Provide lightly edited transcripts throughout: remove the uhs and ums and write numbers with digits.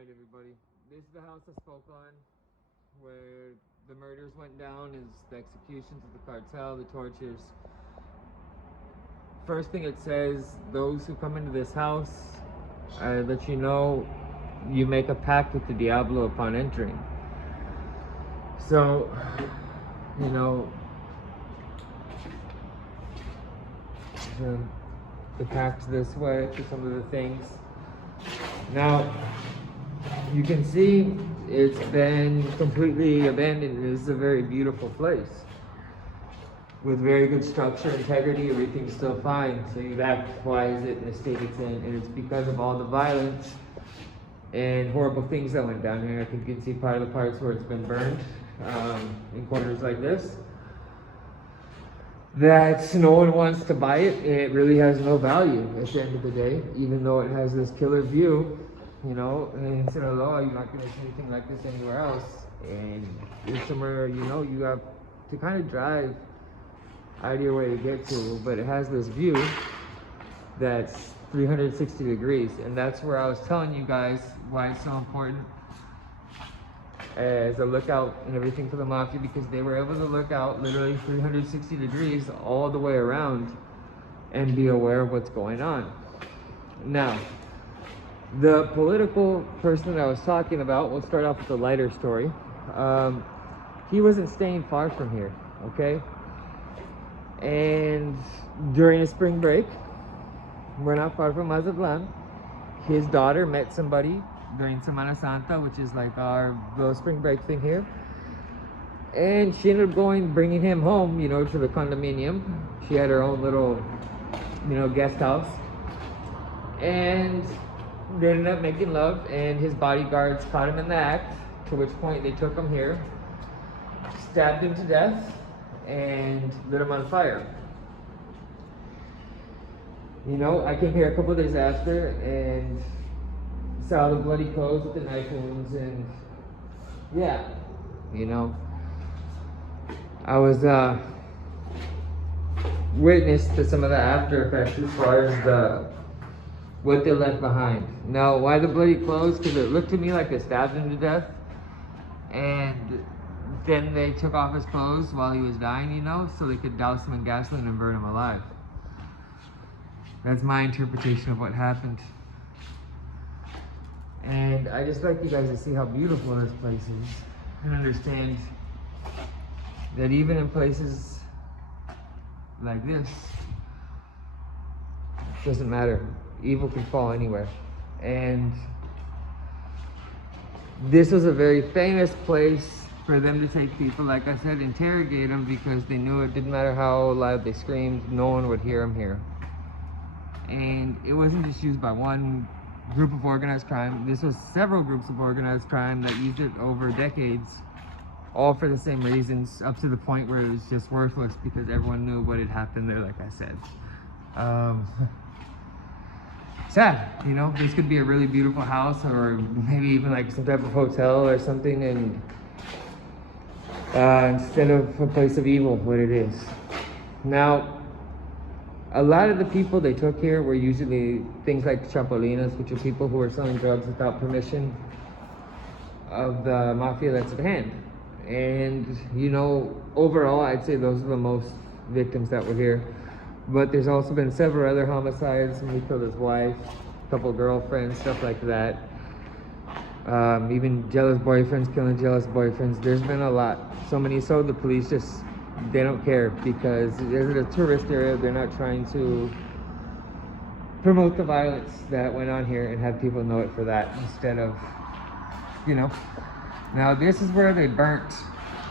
Alright everybody, this is the house I spoke on, where the murders went down, is the executions of the cartel, the tortures. First thing it says, those who come into this house, I let you know, you make a pact with the Diablo upon entering. So, you know, the pact's this way for some of the things. Now, you can see it's been completely abandoned. This is a very beautiful place with very good structure, integrity, everything's still fine. So you'd ask, why is it in the state it's in? And it's because of all the violence and horrible things that went down here. I think you can see part of the parts where it's been burned in corners like this. That no one wants to buy it, and it really has no value at the end of the day, even though it has this killer view. You know, and in Sinaloa, you're not going to see anything like this anywhere else. And it's somewhere, you know, you have to kind of drive out of your way to get to, but it has this view that's 360 degrees. And that's where I was telling you guys why it's so important as a lookout and everything for the mafia, because they were able to look out literally 360 degrees all the way around and be aware of what's going on. Now, the political person that I was talking about, we'll start off with the lighter story. He wasn't staying far from here, okay? And during a spring break, we're not far from Mazatlan, his daughter met somebody during Semana Santa, which is like our little spring break thing here. And she ended up bringing him home, you know, to the condominium. She had her own little, you know, guest house. And they ended up making love, and his bodyguards caught him in the act, to which point they took him here, stabbed him to death, and lit him on fire. You know, I came here a couple of days after and saw the bloody clothes with the knife wounds, and yeah, you know, I was witness to some of the after effects as far as what they left behind. Now, why the bloody clothes? Because it looked to me like they stabbed him to death, and then they took off his clothes while he was dying, you know, so they could douse him in gasoline and burn him alive. That's my interpretation of what happened. And I just like you guys to see how beautiful this place is and understand that even in places like this, it doesn't matter. Evil can fall anywhere. And this was a very famous place for them to take people, like I said, interrogate them, because they knew it didn't matter how loud they screamed, no one would hear them here. And it wasn't just used by one group of organized crime. This was several groups of organized crime that used it over decades, all for the same reasons, up to the point where it was just worthless because everyone knew what had happened there, like I said. Sad, you know, this could be a really beautiful house, or maybe even like some type of hotel or something, and instead of a place of evil, what it is. Now, a lot of the people they took here were usually things like chapolinas, which are people who are selling drugs without permission of the mafia that's at hand. And, you know, overall, I'd say those are the most victims that were here. But there's also been several other homicides. Somebody killed his wife, a couple girlfriends, stuff like that. Even jealous boyfriends killing jealous boyfriends. There's been a lot. So many so the police just, they don't care, because it's a tourist area. They're not trying to promote the violence that went on here and have people know it for that, instead of, you know. Now this is where they burnt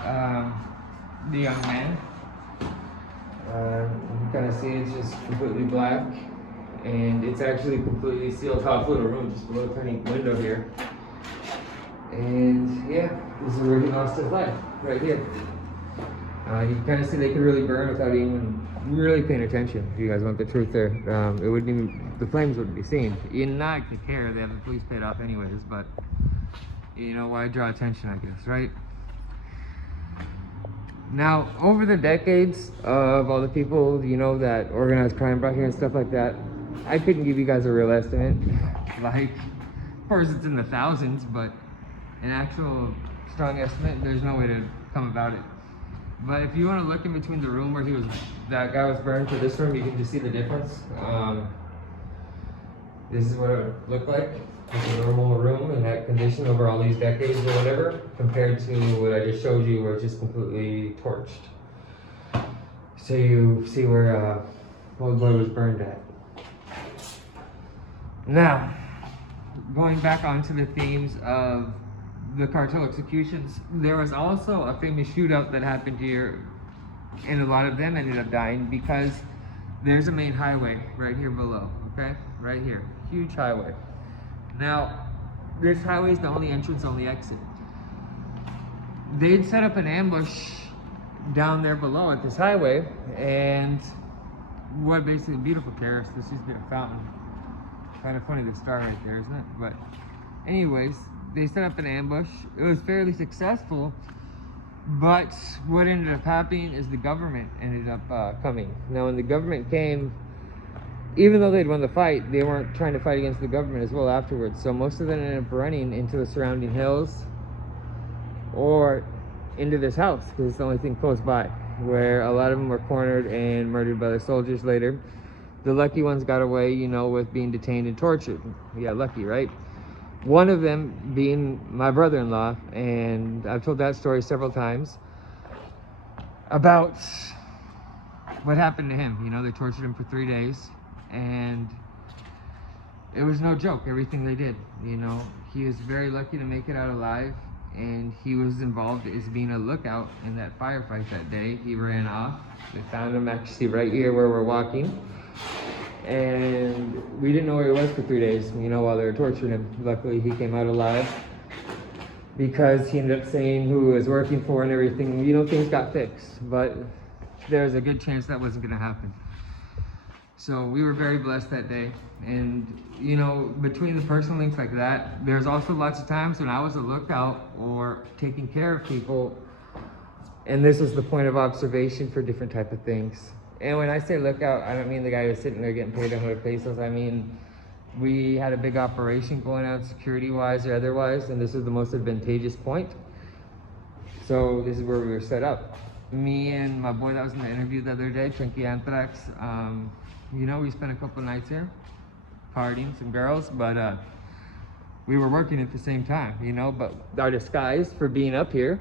the young man. You kind of see it's just completely black, and it's actually completely sealed off little room, just a little tiny window here. And yeah, this is where he lost his life, right here. You can kind of see they could really burn without even really paying attention. If you guys want the truth there, it wouldn't even, the flames wouldn't be seen. You're not gonna care, they have the police paid off anyways, but you know, why draw attention, I guess, right? Now, over the decades of all the people, you know, that organized crime brought here and stuff like that, I couldn't give you guys a real estimate. Like, course, it's in the thousands, but an actual strong estimate, there's no way to come about it. But if you want to look in between the room where that guy was burned to this room, you can just see the difference. This is what it would look like. It's a normal room in that condition over all these decades or whatever, compared to what I just showed you where it's just completely torched. So you see where Old Boy was burned at. Now, going back onto the themes of the cartel executions, there was also a famous shootout that happened here, and a lot of them ended up dying because there's a main highway right here below, okay? Right here, huge highway. Now, this highway is the only entrance, only exit. They'd set up an ambush down there below at this highway, and what basically beautiful terrace. This used to be a fountain. Kind of funny, the star right there, isn't it? But anyways, they set up an ambush. It was fairly successful, but what ended up happening is the government ended up coming. Now, when the government came, even though they'd won the fight, they weren't trying to fight against the government as well afterwards. So most of them ended up running into the surrounding hills or into this house, because it's the only thing close by, where a lot of them were cornered and murdered by the soldiers later. The lucky ones got away, you know, with being detained and tortured. Yeah, lucky, right? One of them being my brother-in-law, and I've told that story several times about what happened to him. You know, they tortured him for 3 days, and it was no joke, everything they did. You know, he was very lucky to make it out alive, and he was involved as being a lookout in that firefight that day. He ran off. They found him actually right here where we're walking, and we didn't know where he was for 3 days, you know, while they were torturing him. Luckily, he came out alive because he ended up saying who he was working for and everything. You know, things got fixed, but there's a good chance that wasn't going to happen. So we were very blessed that day. And, you know, between the personal links like that, there's also lots of times when I was a lookout or taking care of people, and this was the point of observation for different type of things. And when I say lookout, I don't mean the guy who's sitting there getting paid 100 pesos. I mean, we had a big operation going on security-wise or otherwise, and this is the most advantageous point. So this is where we were set up. Me and my boy that was in the interview the other day, Chunky Anthrax, you know, we spent a couple nights here, partying, some girls, but we were working at the same time, you know, but our disguise for being up here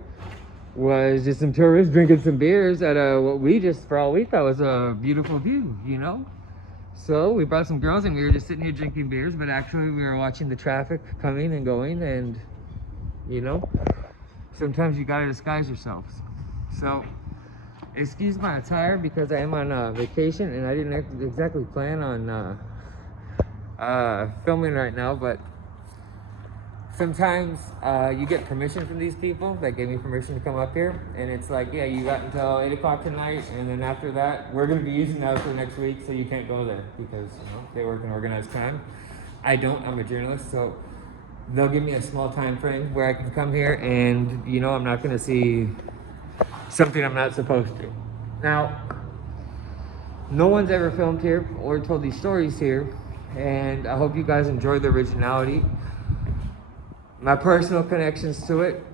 was just some tourists drinking some beers at what we just, for all we thought was a beautiful view, you know. So we brought some girls and we were just sitting here drinking beers, but actually we were watching the traffic coming and going, and, you know, sometimes you gotta disguise yourselves. So, excuse my attire because I am on vacation and I didn't exactly plan on filming right now, but sometimes you get permission from these people that gave me permission to come up here, and it's like, yeah, you got until 8 o'clock tonight, and then after that, we're going to be using that for the next week, so you can't go there because, you know, they work in organized crime. I don't, I'm a journalist, so they'll give me a small time frame where I can come here, and, you know, I'm not going to see something I'm not supposed to. Now, no one's ever filmed here or told these stories here, and I hope you guys enjoy the originality, my personal connections to it,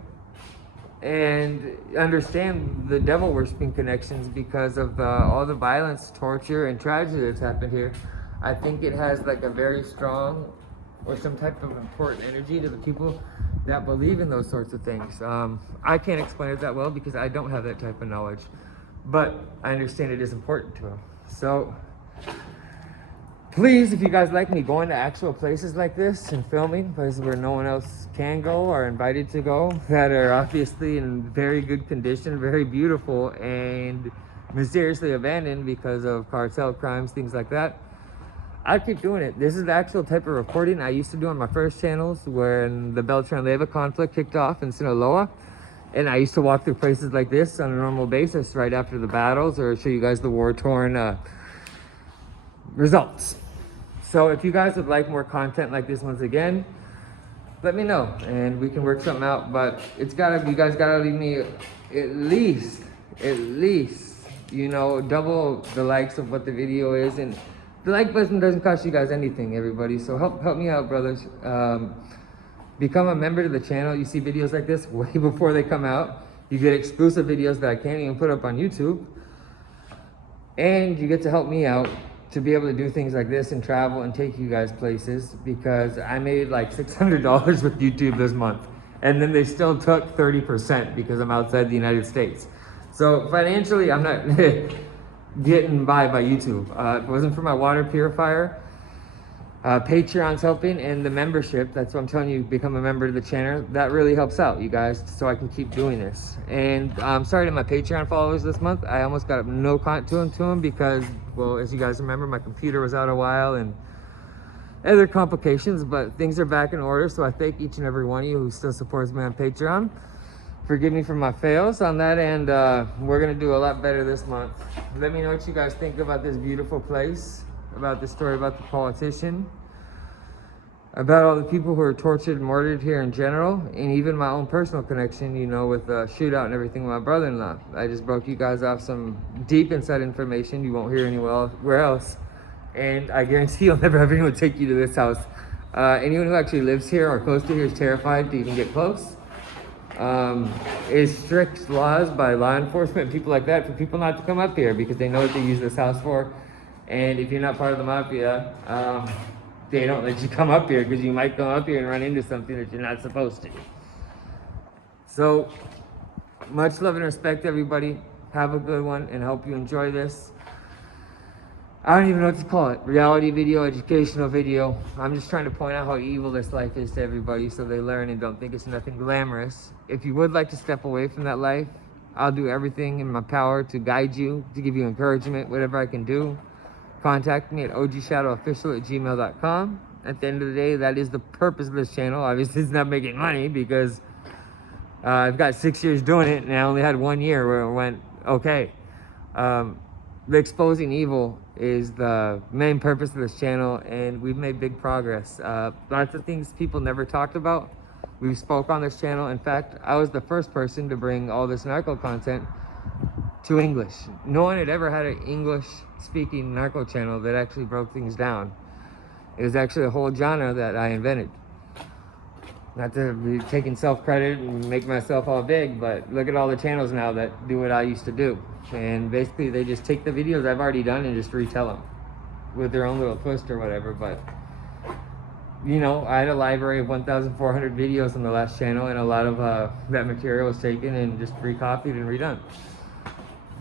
and understand the devil worshipping connections because of all the violence, torture, and tragedy that's happened here. I think it has like a very strong or some type of important energy to the people that believe in those sorts of things. I can't explain it that well because I don't have that type of knowledge, but I understand it is important to them. So please, if you guys like me going to actual places like this and filming, places where no one else can go or invited to go, that are obviously in very good condition, very beautiful, and mysteriously abandoned because of cartel crimes, things like that, I keep doing it. This is the actual type of reporting I used to do on my first channels when the Beltran-Leyva conflict kicked off in Sinaloa. And I used to walk through places like this on a normal basis right after the battles, or show you guys the war-torn results. So if you guys would like more content like this once again, let me know and we can work something out. But it's gotta, you guys gotta leave me at least, you know, double the likes of what the video is. And the like button doesn't cost you guys anything, everybody. So help me out, brothers. Become a member to the channel. You see videos like this way before they come out. You get exclusive videos that I can't even put up on YouTube. And you get to help me out to be able to do things like this and travel and take you guys places, because I made like $600 with YouTube this month. And then they still took 30% because I'm outside the United States. So financially, I'm not getting by YouTube. If it wasn't for my water purifier, Patreon's helping, and the membership, that's what I'm telling you, become a member of the channel. That really helps out, you guys, so I can keep doing this. And I'm sorry to my Patreon followers this month. I almost got no content to them because, well, as you guys remember, my computer was out a while and other complications, but things are back in order. So I thank each and every one of you who still supports me on Patreon. Forgive me for my fails on that, and we're gonna do a lot better this month. Let me know what you guys think about this beautiful place, about the story about the politician, about all the people who are tortured and murdered here in general, and even my own personal connection, you know, with the shootout and everything with my brother-in-law. I just broke you guys off some deep inside information you won't hear anywhere else, and I guarantee you'll never have anyone take you to this house. Anyone who actually lives here or close to here is terrified to even get close. Is strict laws by law enforcement, people like that, for people not to come up here because they know what they use this house for. And if you're not part of the mafia, they don't let you come up here because you might come up here and run into something that you're not supposed to. So, much love and respect, everybody. Have a good one, and hope you enjoy this. I don't even know what to call it. Reality video, educational video. I'm just trying to point out how evil this life is to everybody so they learn and don't think it's nothing glamorous. If you would like to step away from that life, I'll do everything in my power to guide you, to give you encouragement, whatever I can do. Contact me at ogshadowofficial@gmail.com. At the end of the day, that is the purpose of this channel. Obviously, it's not making money because I've got 6 years doing it, and I only had 1 year where it went okay. The exposing evil is the main purpose of this channel, and we've made big progress. Lots of things people never talked about, we've spoke on this channel. In fact, I was the first person to bring all this narco content to English. No one had ever had an English-speaking narco channel that actually broke things down. It was actually a whole genre that I invented. Not to be taking self-credit and make myself all big, but look at all the channels now that do what I used to do. And basically, they just take the videos I've already done and just retell them with their own little twist or whatever. But, you know, I had a library of 1,400 videos on the last channel, and a lot of that material was taken and just recopied and redone.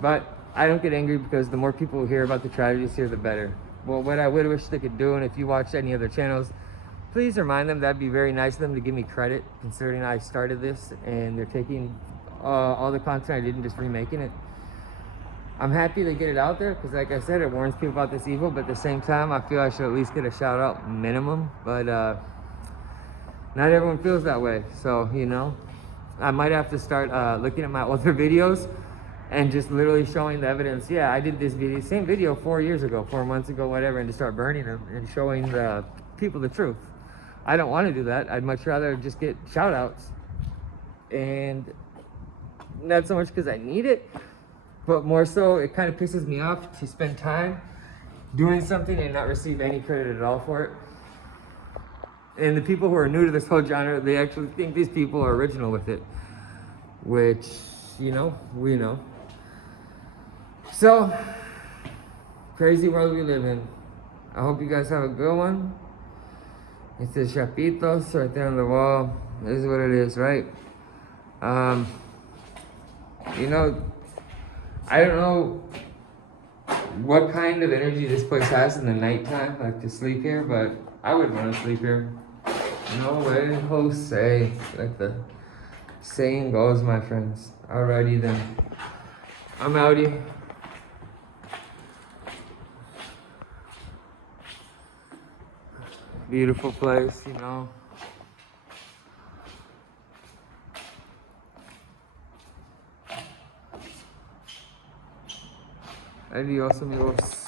But I don't get angry because the more people who hear about the tragedies here, the better. Well, what I would wish they could do, and if you watch any other channels, please remind them, that'd be very nice of them to give me credit, considering I started this and they're taking all the content I did and just remaking it. I'm happy to get it out there because, like I said, it warns people about this evil, but at the same time, I feel I should at least get a shout out minimum. But not everyone feels that way. So, you know, I might have to start looking at my older videos and just literally showing the evidence. Yeah, I did this video, same video 4 years ago, 4 months ago, whatever, and to start burning them and showing the people the truth. I don't want to do that. I'd much rather just get shout outs, and not so much because I need it, but more so it kind of pisses me off to spend time doing something and not receive any credit at all for it. And the people who are new to this whole genre, they actually think these people are original with it, which, you know, we know. So, crazy world we live in. I hope you guys have a good one. It says Chapitos right there on the wall. This is what it is, right? You know, I don't know what kind of energy this place has in the nighttime, like to sleep here, but I wouldn't want to sleep here. No way, Jose, like the saying goes, my friends. Alrighty then, I'm outie. Beautiful place, you know. Adios, amigos.